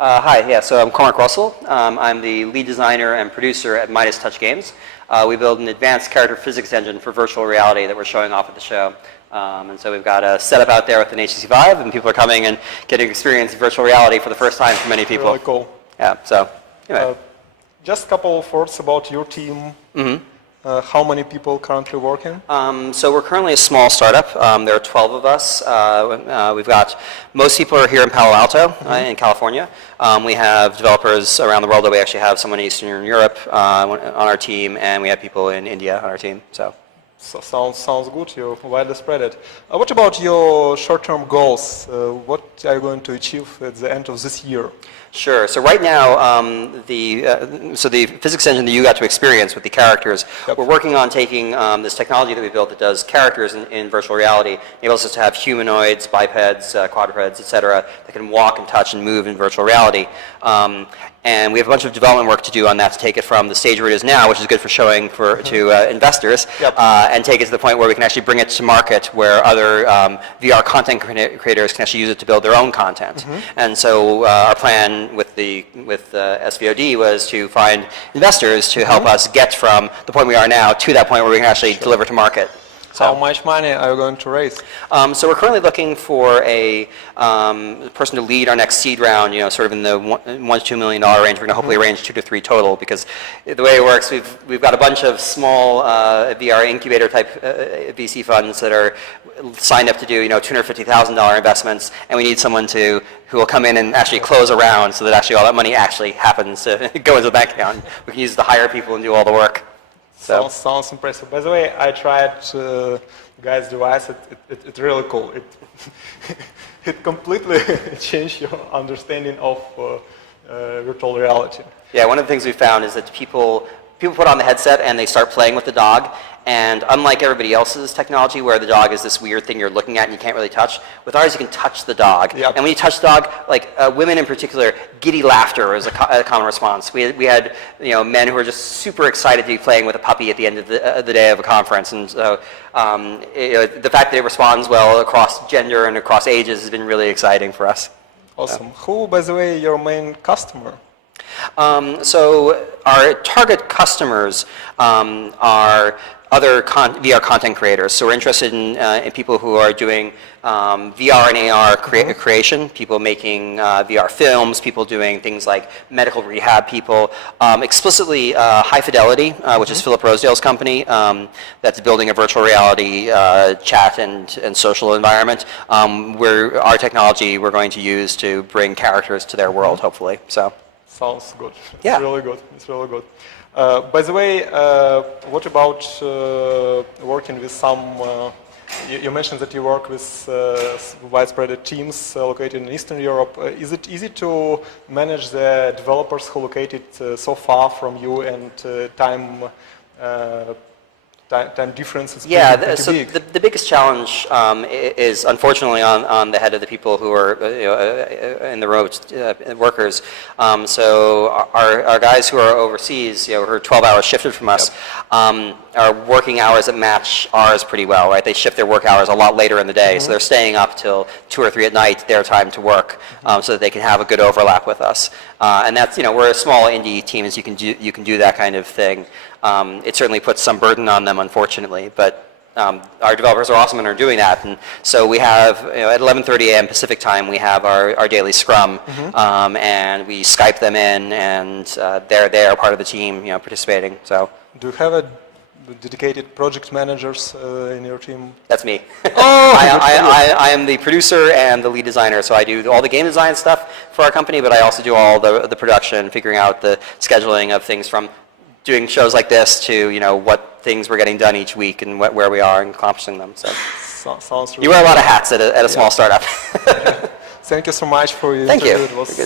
Hi, yeah, so I'm Cormac Russell. I'm the lead designer and producer at Midas Touch Games. We build an advanced character physics engine for virtual reality that we're showing off at the show. And so we've got a setup out there with an HTC Vive, and people are coming and getting to experience virtual reality for the first time for many people. Really cool. Yeah, so anyway. Just a couple of words about your team. How many people currently working? So we're currently a small startup. There are 12 of us. We've got, most people are here in Palo Alto, in California. We have developers around the world. We actually have someone in Eastern Europe on our team, and we have people in India on our team. So sounds good. You're widely spread it. What about your short-term goals? What are you going to achieve at the end of this year? Sure. So right now, the physics engine that you got to experience with the characters, we're working on taking this technology that we built that does characters in virtual reality, enables us to have humanoids, bipeds, quadrupeds, etc., that can walk and touch and move in virtual reality. And we have a bunch of development work to do on that to take it from the stage where it is now, which is good for showing to investors, and take it to the point where we can actually bring it to market where other VR content creators can actually use it to build their own content. And so our plan with SVOD was to find investors to help us get from the point we are now to that point where we can actually deliver to market. So, how much money are you going to raise? So we're currently looking for a person to lead our next seed round, sort of in the $1 to $2 million range. We're going to hopefully arrange 2 to 3 total, because the way it works, we've got a bunch of small VR incubator type VC funds that are signed up to do $250,000 investments, and we need someone who will come in and actually close a round so that actually all that money actually happens to go into the bank account. We can use it to hire people and do all the work. So. Sounds impressive. By the way, I tried Guy's device. It's really cool. It completely changed your understanding of virtual reality. Yeah, one of the things we found is that people put on the headset and they start playing with the dog. And unlike everybody else's technology where the dog is this weird thing you're looking at and you can't really touch, with ours you can touch the dog. And when you touch the dog, like women in particular, giddy laughter is a common response. We had men who were just super excited to be playing with a puppy at the end of the day of a conference. And so the fact that it responds well across gender and across ages has been really exciting for us. Awesome. Who, by the way, your main customer? So our target customers are other VR content creators. So we're interested in people who are doing VR and AR creation, people making VR films, people doing things like medical rehab people, explicitly High Fidelity, which is Philip Rosedale's company, that's building a virtual reality chat and social environment. Our technology we're going to use to bring characters to their world, hopefully. So. Sounds good. Yeah. It's really good. It's really good. By the way, what about working with some? You mentioned that you work with widespread teams located in Eastern Europe. Is it easy to manage the developers who are located so far from you, and time differences? Yeah, so the biggest challenge is unfortunately on the head of the people who are in the remote workers. So our guys who are overseas, who are 12 hours shifted from us, are working hours that match ours pretty well, right? They shift their work hours a lot later in the day, so they're staying up till 2 or 3 at night, their time to work, so that they can have a good overlap with us. And that's, we're a small indie team, so you can do that kind of thing. It certainly puts some burden on them, unfortunately, but our developers are awesome and are doing that. And so we have, at 11:30 a.m. Pacific time, we have our daily scrum, and we Skype them in, and they're part of the team, participating. So. Do you have a dedicated project managers in your team? That's me. I am the producer and the lead designer, so I do all the game design stuff for our company, but I also do all the production, figuring out the scheduling of things from doing shows like this to what things we're getting done each week and where we are and accomplishing them. So sounds really you wear a lot of hats at a small startup. Thank you so much for your interview. Thank you.